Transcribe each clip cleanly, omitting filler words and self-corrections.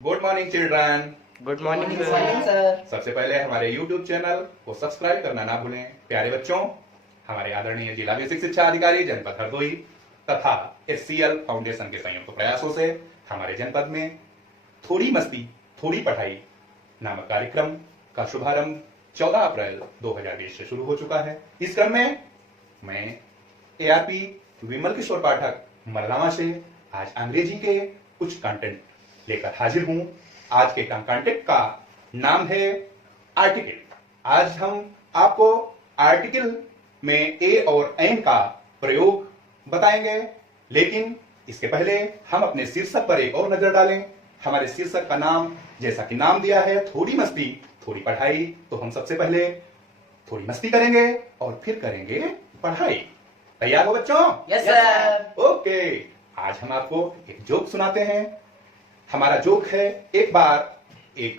Good morning children. Good morning morning sir. Sir. सबसे पहले हमारे YouTube चैनल को सब्सक्राइब करना ना भूलें। प्यारे बच्चों, हमारे आदरणीय जिला बेसिक शिक्षा अधिकारी जनपद हरदोई तथा SCL फाउंडेशन के संयुक्त प्रयासों से हमारे जनपद में थोड़ी मस्ती थोड़ी पढ़ाई नामक कार्यक्रम का शुभारंभ 14 अप्रैल 2020 से शुरू हो चुका है। इस क्रम में मैं ARP विमल किशोर पाठक मरलावा से आज अंग्रेजी के कुछ कंटेंट लेकर हाजिर हूं। आज के कंटेंट का नाम है आर्टिकल। आज हम आपको आर्टिकल में ए और एन का प्रयोग बताएंगे, लेकिन इसके पहले हम अपने शीर्षक पर एक और नजर डालें। हमारे शीर्षक का नाम जैसा कि नाम दिया है थोड़ी मस्ती थोड़ी पढ़ाई, तो हम सबसे पहले थोड़ी मस्ती करेंगे और फिर करेंगे पढ़ाई। तैयार हो बच्चों? Yes sir. ओके, आज हम आपको एक जोक सुनाते हैं। हमारा जोक है, एक बार एक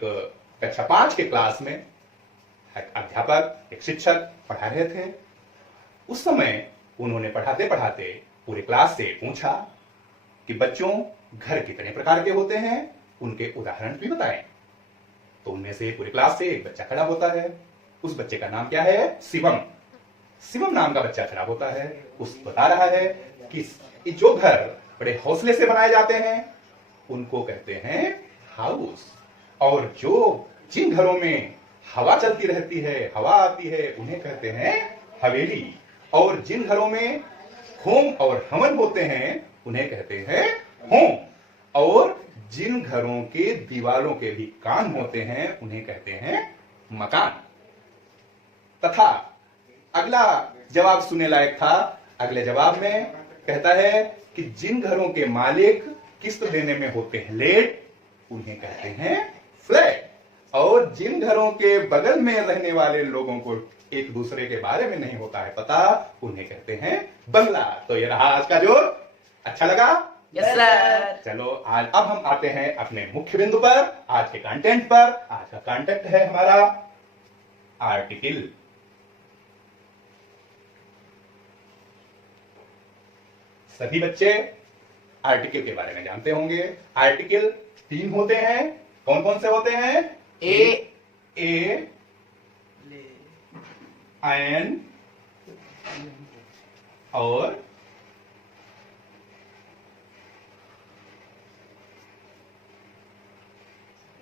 कक्षा 5 के क्लास में एक अध्यापक एक शिक्षक पढ़ा रहे थे। उस समय उन्होंने पढ़ाते पढ़ाते पूरे क्लास से पूछा कि बच्चों, घर कितने प्रकार के होते हैं, उनके उदाहरण भी बताएं। तो उनमें से पूरे क्लास से एक बच्चा खड़ा होता है। उस बच्चे का नाम क्या है? शिवम। शिवम नाम का बच्चा खड़ा होता है। उस बता रहा है कि जो घर बड़े हौसले से बनाए जाते हैं उनको कहते हैं हाउस, और जिन घरों में हवा चलती रहती है, हवा आती है, उन्हें कहते हैं हवेली, और जिन घरों में होम और हवन होते हैं उन्हें कहते हैं होम, और जिन घरों के दीवारों के भी कान होते हैं उन्हें कहते हैं मकान। तथा अगला जवाब सुनने लायक था। अगले जवाब में कहता है कि जिन घरों के मालिक किस्त देने में होते हैं लेट, उन्हें कहते हैं फ्लैट, और जिन घरों के बगल में रहने वाले लोगों को एक दूसरे के बारे में नहीं होता है पता, उन्हें कहते हैं बंगला। तो ये रहा आज का जोक। अच्छा लगा? Yes sir. चलो आज अब हम आते हैं अपने मुख्य बिंदु पर, आज के कंटेंट पर। आज का कंटेंट है हमारा आर्टिकल। सभी बच्चे आर्टिकल के बारे में जानते होंगे। आर्टिकल 3 होते हैं। कौन कौन से होते हैं? ए, एन और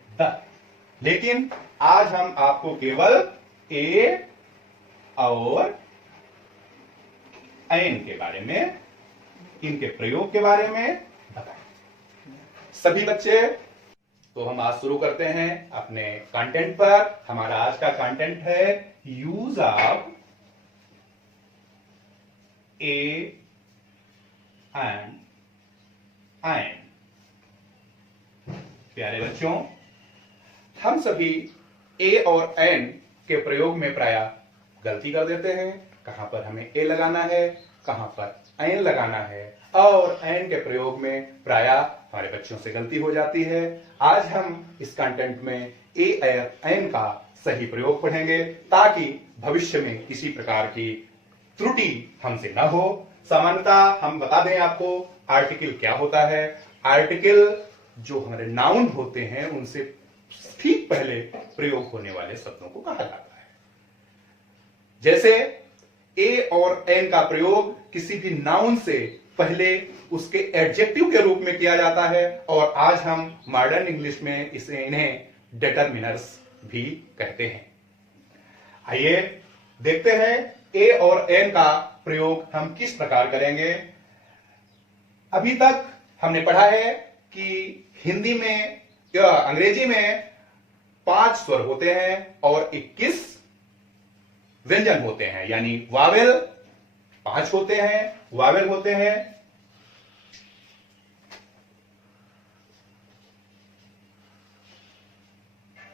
द। लेकिन आज हम आपको केवल ए और एन के बारे में, इनके प्रयोग के बारे में बताएं। सभी बच्चे, तो हम आज शुरू करते हैं अपने कंटेंट पर। हमारा आज का कंटेंट है use of a and an. प्यारे बच्चों, हम सभी ए और एन के प्रयोग में प्रायः गलती कर देते हैं। कहां पर हमें ए लगाना है, कहां पर एन लगाना है, और एन के प्रयोग में प्रायः हमारे बच्चों से गलती हो जाती है। आज हम इस कंटेंट में ए और एन का सही प्रयोग पढ़ेंगे ताकि भविष्य में किसी प्रकार की त्रुटि हमसे न हो। सामान्यतः हम बता दें आपको आर्टिकल क्या होता है। आर्टिकल जो हमारे नाउन होते हैं उनसे ठीक पहले प्रयोग होने वाले शब्दों को कहा जाता है। जैसे ए और एन का प्रयोग किसी भी नाउन से पहले उसके एडजेक्टिव के रूप में किया जाता है, और आज हम मॉडर्न इंग्लिश में इन्हें डिटरमिनर्स भी कहते हैं। आइए देखते हैं ए और एन का प्रयोग हम किस प्रकार करेंगे। अभी तक हमने पढ़ा है कि हिंदी में या अंग्रेजी में 5 स्वर होते हैं और 21 व्यंजन होते हैं, यानी वावेल 5 होते हैं, वावेल होते हैं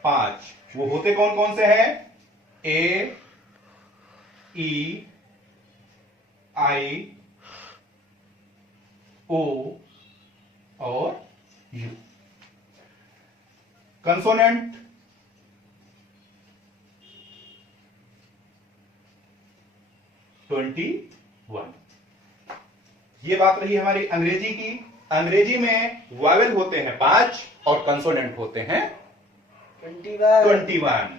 5। वो होते कौन कौन से हैं? ए, ई, आई, ओ और यू। कंसोनेंट 21। ये बात रही हमारी अंग्रेजी की। अंग्रेजी में वावेल होते हैं 5 और कंसोनेंट होते हैं 21।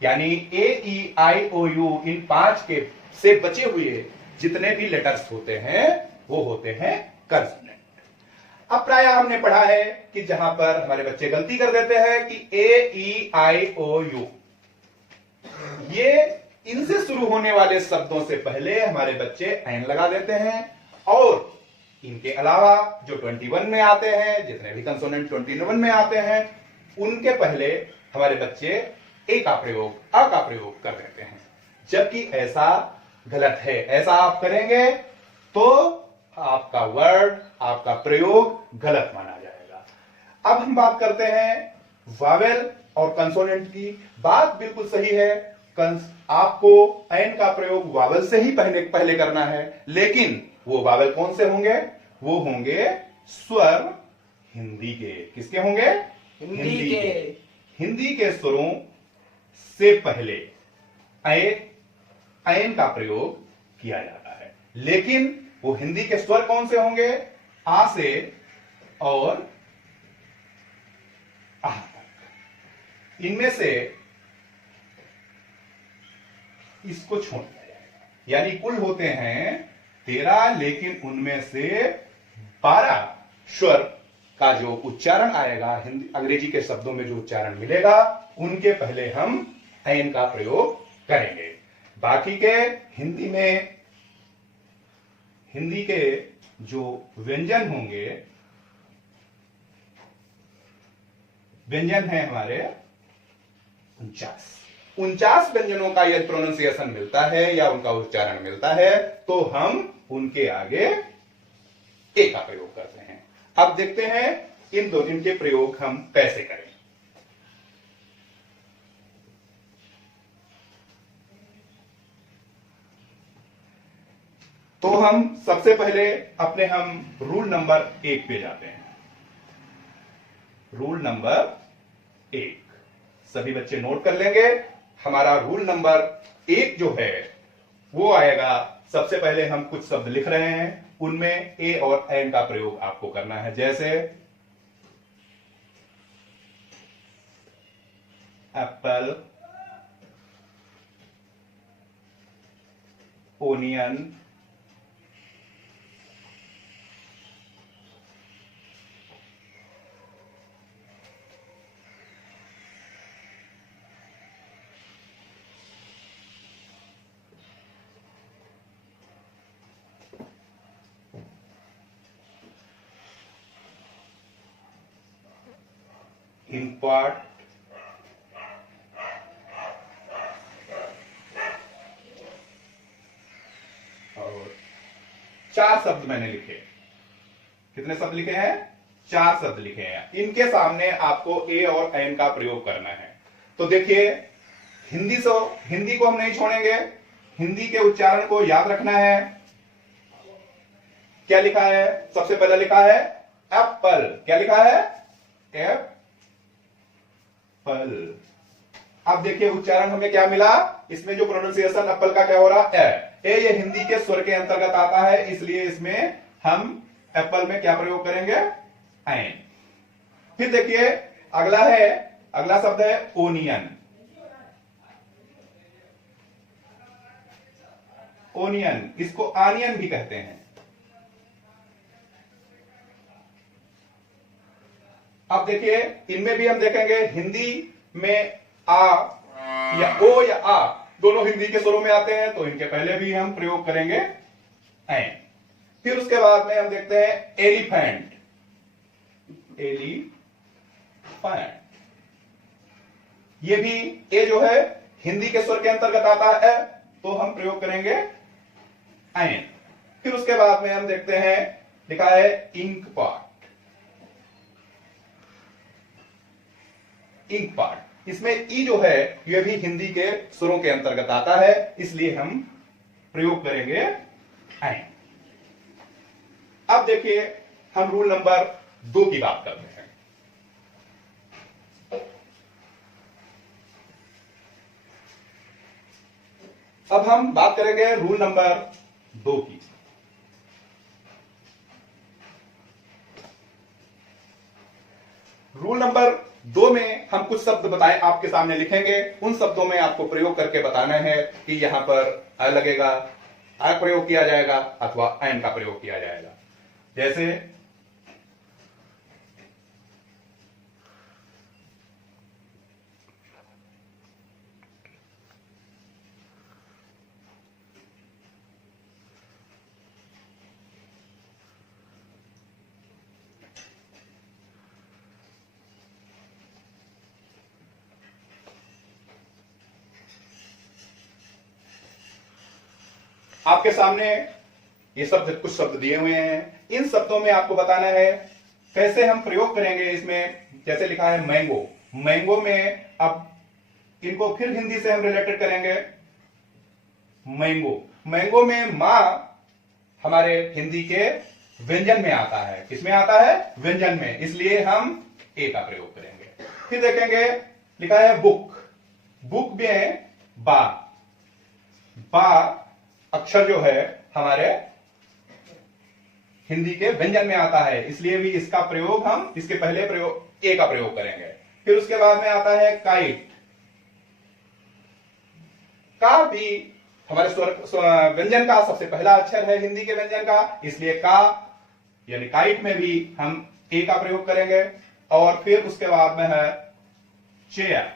यानी ए ई आई ओ यू इन 5 के से बचे हुए जितने भी लेटर्स होते हैं वो होते हैं कंसोनेंट। अब प्राय हमने पढ़ा है कि जहां पर हमारे बच्चे गलती कर देते हैं कि ए ई आई ओ यू, ये इनसे शुरू होने वाले शब्दों से पहले हमारे बच्चे एन लगा देते हैं, और इनके अलावा जो 21 में आते हैं, जितने भी कंसोनेंट 21 में आते हैं, उनके पहले हमारे बच्चे ए का प्रयोग, अ का प्रयोग कर देते हैं, जबकि ऐसा गलत है। ऐसा आप करेंगे तो आपका वर्ड, आपका प्रयोग गलत माना जाएगा। अब हम बात करते हैं वावेल और कंसोनेंट की। बात बिल्कुल सही है, आपको एन का प्रयोग वावेल से ही पहले करना है, लेकिन वो वावेल कौन से होंगे? वो होंगे स्वर हिंदी के। किसके होंगे? हिंदी के। हिंदी के स्वरों से पहले ऐन का प्रयोग किया जाता है, लेकिन वो हिंदी के स्वर कौन से होंगे? आ से और आह तक। इनमें से इसको छोड़ दिया जाएगा, यानी कुल होते हैं 13, लेकिन उनमें से 12 स्वर का जो उच्चारण आएगा, हिंदी अंग्रेजी के शब्दों में जो उच्चारण मिलेगा, उनके पहले हम ऐन का प्रयोग करेंगे। बाकी के हिंदी के जो व्यंजन होंगे, व्यंजन है हमारे 49 व्यंजनों का यदि प्रोनाउंसिएशन मिलता है या उनका उच्चारण मिलता है तो हम उनके आगे ए का प्रयोग करते हैं। अब देखते हैं इनके प्रयोग हम कैसे करें। तो हम सबसे पहले हम रूल नंबर 1 पे जाते हैं। रूल नंबर 1 सभी बच्चे नोट कर लेंगे। हमारा रूल नंबर 1 जो है वो आएगा, सबसे पहले हम कुछ शब्द लिख रहे हैं, उनमें ए और एन का प्रयोग आपको करना है। जैसे एप्पल, ओनियन, इम्पॉर्ट, और 4 शब्द मैंने लिखे। कितने शब्द लिखे हैं? 4 शब्द लिखे हैं। इनके सामने आपको ए और एन का प्रयोग करना है। तो देखिए, हिंदी को हम नहीं छोड़ेंगे, हिंदी के उच्चारण को याद रखना है। क्या लिखा है? सबसे पहले लिखा है एप्पल। क्या लिखा है? एप्पल। अब देखिए उच्चारण हमें क्या मिला, इसमें जो प्रोनाउंसिएशन एप्पल का क्या हो रहा है? ए। ये हिंदी के स्वर के अंतर्गत आता है, इसलिए इसमें हम एप्पल में क्या प्रयोग करेंगे? एन। फिर देखिए अगला शब्द है ओनियन। ओनियन, इसको आनियन भी कहते हैं। अब देखिए इनमें भी हम देखेंगे, हिंदी में आ या ओ या आ दोनों हिंदी के स्वरों में आते हैं, तो इनके पहले भी हम प्रयोग करेंगे एन। फिर उसके बाद में हम देखते हैं एलिफेंट। ये भी ए जो है हिंदी के स्वर के अंतर्गत आता है, तो हम प्रयोग करेंगे एन। फिर उसके बाद में हम देखते हैं लिखा है इंक पार्ट। इंक पार्ट, इसमें ई जो है यह भी हिंदी के स्वरों के अंतर्गत आता है, इसलिए हम प्रयोग करेंगे एन। अब देखिए हम रूल नंबर 2 की बात करते हैं। अब हम बात करेंगे रूल नंबर 2 की। कुछ शब्द बताए आपके सामने लिखेंगे, उन शब्दों में आपको प्रयोग करके बताना है कि यहां पर अ लगेगा, अ प्रयोग किया जाएगा अथवा एन का प्रयोग किया जाएगा। जैसे आपके सामने ये शब्द, कुछ शब्द दिए हुए हैं, इन शब्दों में आपको बताना है कैसे हम प्रयोग करेंगे इसमें। जैसे लिखा है मैंगो, मैंगो में अब इनको फिर हिंदी से हम रिलेटेड करेंगे। मैंगो, मैंगो में मां हमारे हिंदी के व्यंजन में आता है। किसमें आता है? व्यंजन में, इसलिए हम ए का प्रयोग करेंगे। फिर देखेंगे लिखा है बुक, बुक में बा, बा अक्षर जो है हमारे हिंदी के व्यंजन में आता है, इसलिए भी इसका प्रयोग हम इसके पहले प्रयोग ए का प्रयोग करेंगे। फिर उसके बाद में आता है काइट, का भी हमारे स्वर व्यंजन का सबसे पहला अक्षर है हिंदी के व्यंजन का, इसलिए का यानी काइट में भी हम ए का प्रयोग करेंगे। और फिर उसके बाद में है चेयर,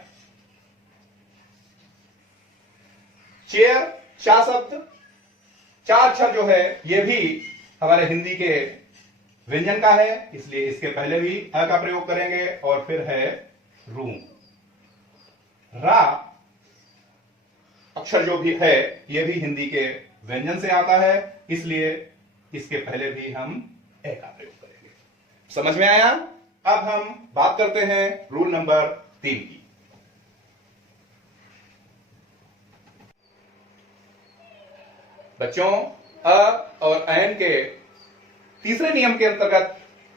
चेयर चा शब्द, चार अक्षर जो है ये भी हमारे हिंदी के व्यंजन का है, इसलिए इसके पहले भी अ का प्रयोग करेंगे। और फिर है रूम, रा अक्षर जो भी है ये भी हिंदी के व्यंजन से आता है, इसलिए इसके पहले भी हम ए का प्रयोग करेंगे। समझ में आया? अब हम बात करते हैं रूल नंबर 3 की। बच्चों, अ और एन के तीसरे नियम के अंतर्गत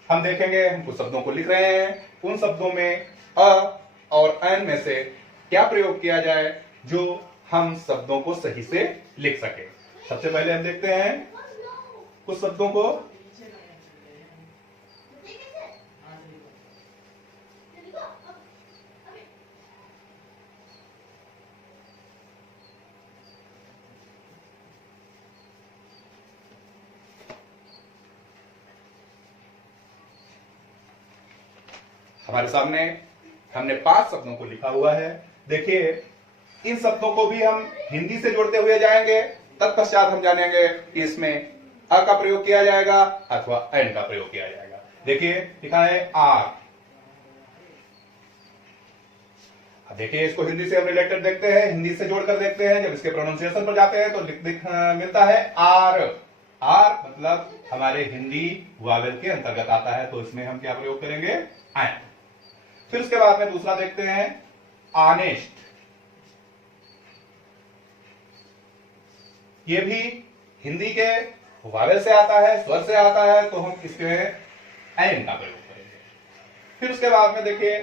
हम देखेंगे, हम कुछ शब्दों को लिख रहे हैं, उन शब्दों में अ और एन में से क्या प्रयोग किया जाए जो हम शब्दों को सही से लिख सके। सबसे पहले हम देखते हैं कुछ शब्दों को। हमारे सामने हमने 5 शब्दों को लिखा हुआ है। देखिए, इन शब्दों को भी हम हिंदी से जोड़ते हुए जाएंगे, तत्पश्चात हम जानेंगे कि इसमें अ का प्रयोग किया जाएगा अथवा एन का प्रयोग किया जाएगा। देखिए लिखा है आर, अब देखिए इसको हिंदी से हम रिलेटेड देखते हैं, हिंदी से जोड़कर देखते हैं। जब इसके प्रोनाउंसिएशन पर जाते हैं तो मिलता है आर, आर मतलब हमारे हिंदी वावेल के अंतर्गत आता है, तो इसमें हम क्या प्रयोग करेंगे? एन। फिर उसके बाद में दूसरा देखते हैं ऑनेस्ट, ये भी हिंदी के वावेल से आता है, स्वर से आता है, तो हम इसके एन का प्रयोग करेंगे। फिर उसके बाद में देखिए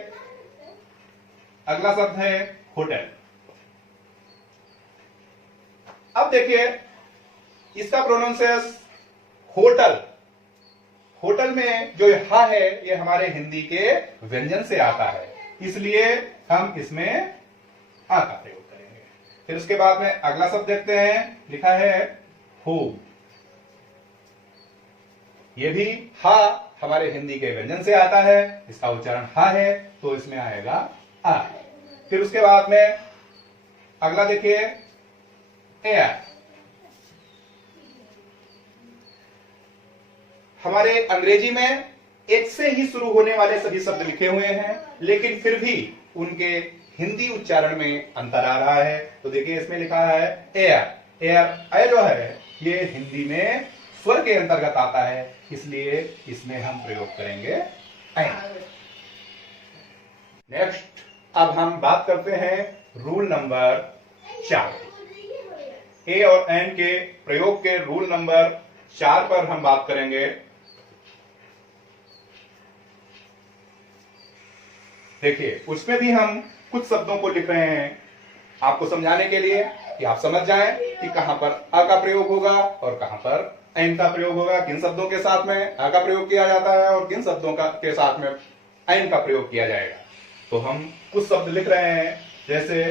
अगला शब्द है होटल। अब देखिए इसका प्रोनाउंसिएशन होटल, होटल में जो हा है ये हमारे हिंदी के व्यंजन से आता है, इसलिए हम इसमें आ का प्रयोग करेंगे। फिर उसके बाद में अगला शब्द देखते हैं, लिखा है होम, ये भी हा हमारे हिंदी के व्यंजन से आता है, इसका उच्चारण हा है, तो इसमें आएगा आ। फिर उसके बाद में अगला देखिए एयर, हमारे अंग्रेजी में एक से ही शुरू होने वाले सभी शब्द लिखे हुए हैं, लेकिन फिर भी उनके हिंदी उच्चारण में अंतर आ रहा है। तो देखिए इसमें लिखा है एयर, एयर ए जो है ये हिंदी में स्वर के अंतर्गत आता है, इसलिए इसमें हम प्रयोग करेंगे एन। नेक्स्ट अब हम बात करते हैं रूल नंबर 4, ए और एन के प्रयोग के रूल नंबर 4 पर हम बात करेंगे। देखिए उसमें भी हम कुछ शब्दों को लिख रहे हैं आपको समझाने के लिए कि आप समझ जाएं कि कहां पर अ का प्रयोग होगा और कहां पर एन का प्रयोग होगा, किन शब्दों के साथ में अ का प्रयोग किया जाता है और किन शब्दों के साथ में एन का प्रयोग किया जाएगा। तो हम कुछ शब्द लिख रहे हैं, जैसे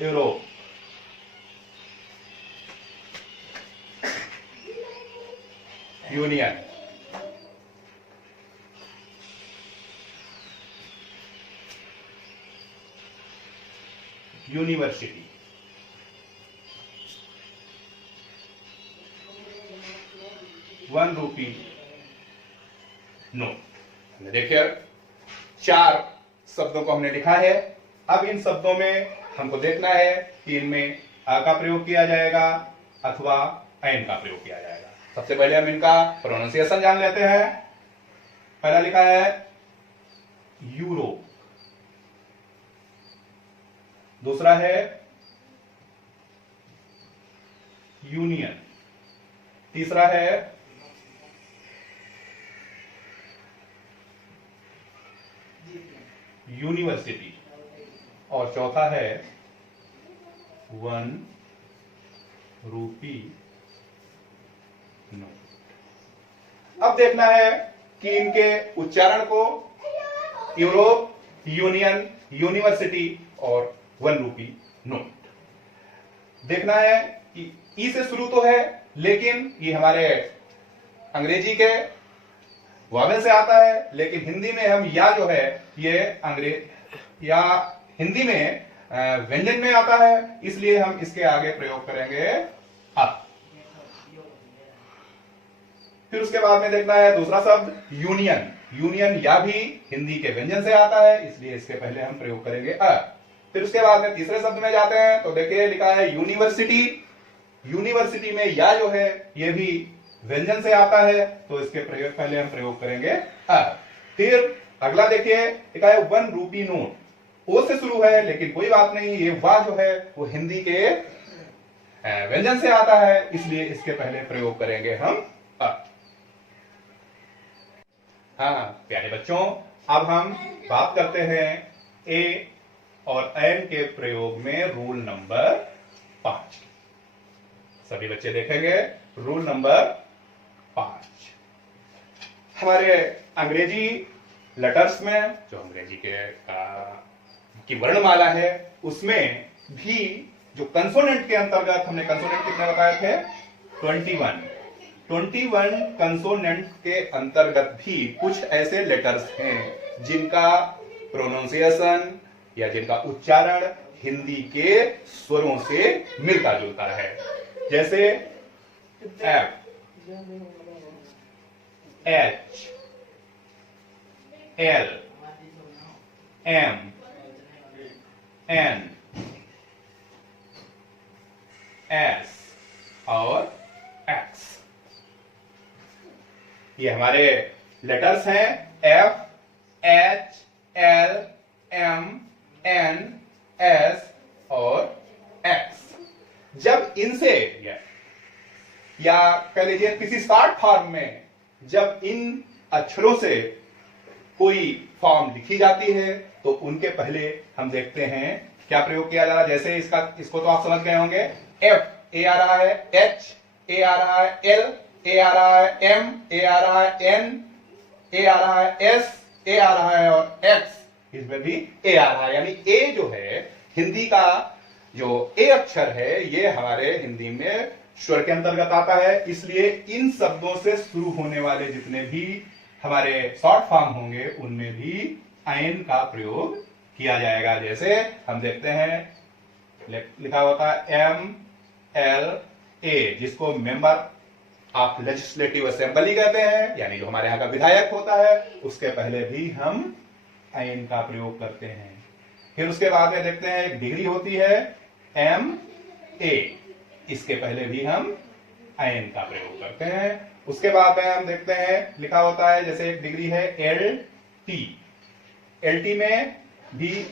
यूरोप, यूनियन, यूनिवर्सिटी, ₹1 नोट। देखिए 4 शब्दों को हमने लिखा है। अब इन शब्दों में हमको देखना है कि इनमें अ का प्रयोग किया जाएगा अथवा एन का प्रयोग किया जाएगा। सबसे पहले हम इनका प्रोनाउंसिएशन जान लेते हैं। पहला लिखा है यूरोप, दूसरा है यूनियन, तीसरा है यूनिवर्सिटी और चौथा है ₹1 नोट। अब देखना है कि इनके उच्चारण को यूरोप, यूनियन, यूनिवर्सिटी और ₹1 नोट देखना है कि ई से शुरू तो है, लेकिन ये हमारे अंग्रेजी के वॉवेल से आता है, लेकिन हिंदी में हम या जो है ये या हिंदी में व्यंजन में आता है, इसलिए हम इसके आगे प्रयोग करेंगे अ। फिर उसके बाद में देखना है दूसरा शब्द यूनियन। यूनियन या भी हिंदी के व्यंजन से आता है, इसलिए इसके पहले हम प्रयोग करेंगे अ। फिर उसके बाद में तीसरे शब्द में जाते हैं तो देखिए लिखा है यूनिवर्सिटी। यूनिवर्सिटी में या जो है ये भी व्यंजन से आता है, तो इसके प्रयोग पहले हम प्रयोग करेंगे अ। फिर अगला देखिए लिखा है ₹1 नोट। ओ से शुरू है, लेकिन कोई बात नहीं, ये वा जो है वो हिंदी के व्यंजन से आता है, इसलिए इसके पहले प्रयोग करेंगे हम अ। हाँ प्यारे बच्चों, अब हम बात करते हैं ए और एन के प्रयोग में रूल नंबर 5। सभी बच्चे देखेंगे रूल नंबर 5। हमारे अंग्रेजी लेटर्स में जो अंग्रेजी की वर्णमाला है, उसमें भी जो कंसोनेंट के अंतर्गत हमने कंसोनेंट कितने बताए थे 21 कंसोनेंट के अंतर्गत भी कुछ ऐसे लेटर्स हैं जिनका प्रोनाउंसिएशन या जिनका उच्चारण हिंदी के स्वरों से मिलता जुलता है, जैसे F, H, L, M, N, S और एक्स। ये हमारे लेटर्स हैं F, H, L, M, N, S और एक्स। जब इनसे या कह लीजिए किसी शॉर्ट फॉर्म में जब इन अक्षरों से कोई फॉर्म लिखी जाती है, तो उनके पहले हम देखते हैं क्या प्रयोग किया जा रहा है। जैसे इसको तो आप समझ गए होंगे, एफ ए आ रहा है, एच ए आ रहा है, एल ए आ रहा है, एम ए आ रहा है, एन ए आ रहा है, एस ए आ रहा है और एक्स इसमें भी ए आ रहा है। यानी ए जो है हिंदी का जो ए अक्षर है, ये हमारे हिंदी में स्वर के अंतर्गत आता है, इसलिए इन शब्दों से शुरू होने वाले जितने भी हमारे शॉर्ट फॉर्म होंगे उनमें भी आयन का प्रयोग किया जाएगा। जैसे हम देखते हैं लिखा होता है एम एल ए, जिसको मेंबर ऑफ लेजिस्लेटिव असेंबली कहते हैं, यानी जो हमारे यहाँ का विधायक होता है, उसके पहले भी हम आयन का प्रयोग करते हैं। फिर उसके बाद में देखते हैं एक डिग्री होती है एम ए, इसके पहले भी हम आयन का प्रयोग करते हैं। उसके बाद में हम देखते हैं लिखा होता है जैसे एक डिग्री है एल टी, एल टी में भी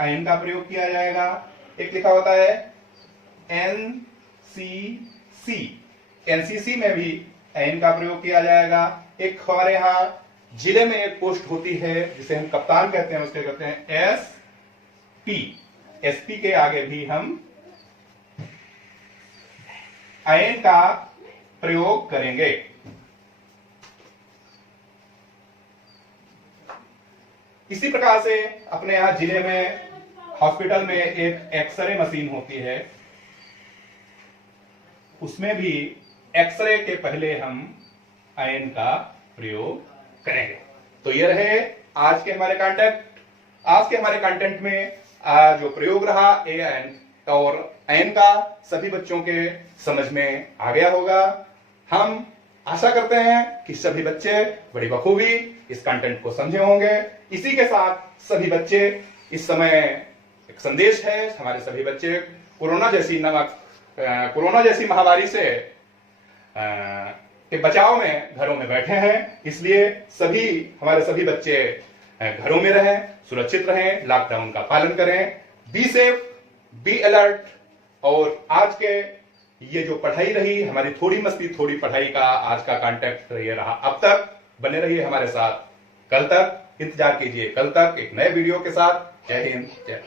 आयन का प्रयोग किया जाएगा। एक लिखा होता है एन सी सी, एनसीसी में भी आयन का प्रयोग किया जाएगा। एक हमारे यहाँ जिले में एक पोस्ट होती है जिसे हम कप्तान कहते हैं, उसके कहते हैं एस पी, एसपी के आगे भी हम आयन का प्रयोग करेंगे। इसी प्रकार से अपने यहाँ जिले में हॉस्पिटल में एक एक्सरे मशीन होती है, उसमें भी एक्सरे के पहले हम आयन का प्रयोग करेंगे। तो ये रहे आज के हमारे कंटेंट में जो प्रयोग रहा ए आयन और आयन का सभी बच्चों के समझ में आ गया होगा। हम आशा करते हैं कि सभी बच्चे बड़ी बखूबी इस कंटेंट को समझे होंगे। इसी के साथ सभी बच्चे इस समय एक संदेश है, हमारे सभी बच्चे कोरोना जैसी महामारी से के बचाव में घरों में बैठे हैं, इसलिए हमारे सभी बच्चे घरों में रहें, सुरक्षित रहें, लॉकडाउन का पालन करें, बी सेफ, बी अलर्ट। और आज के ये जो पढ़ाई रही, हमारी थोड़ी मस्ती थोड़ी पढ़ाई का आज का कॉन्टेक्ट ये रहा। अब तक बने रहिए हमारे साथ, कल तक इंतजार कीजिए, कल तक एक नए वीडियो के साथ। जय हिंद, जय